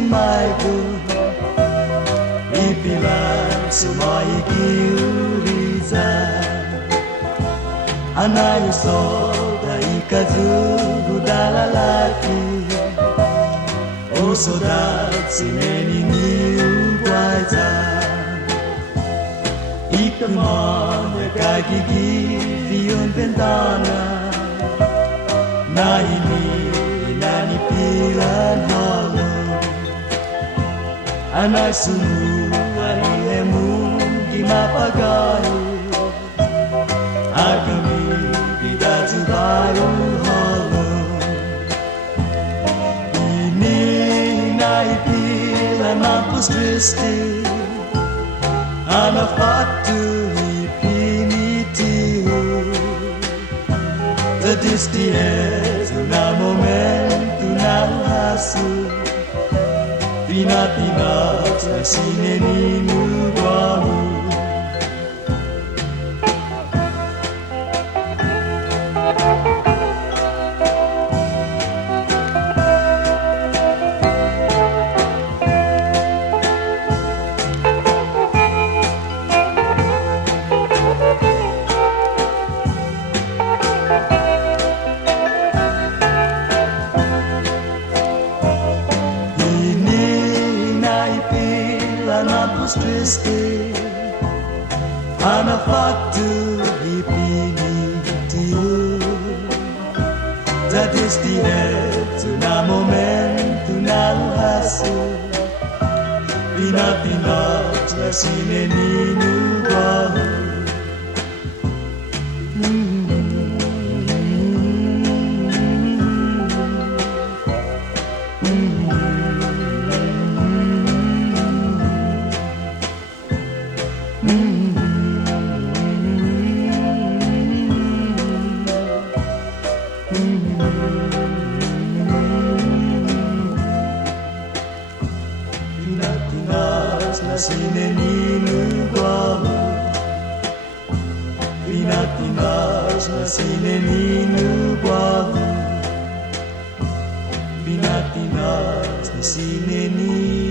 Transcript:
maiku ipilan sumai kiuriza anayu soda ikazugu dalalaki o sodat sineni niuguaiza ikamanya kagigi vion ventana na ini inanipilan halo anay sunu anilemu gimapagai agami bidatu baru halo ini inaipilan mampus Kristi ana fatu ipinitiu Tadisties na momento na laço Pinatinat na sinenino do amor Nampus Kristi ana fatu ipinitiu Tadis direto na momento na laço Pinapinat na sinenino bahu Pinatinas na sinenino guahu Pinatinas na sinenino guahu Pinatinas na sinenino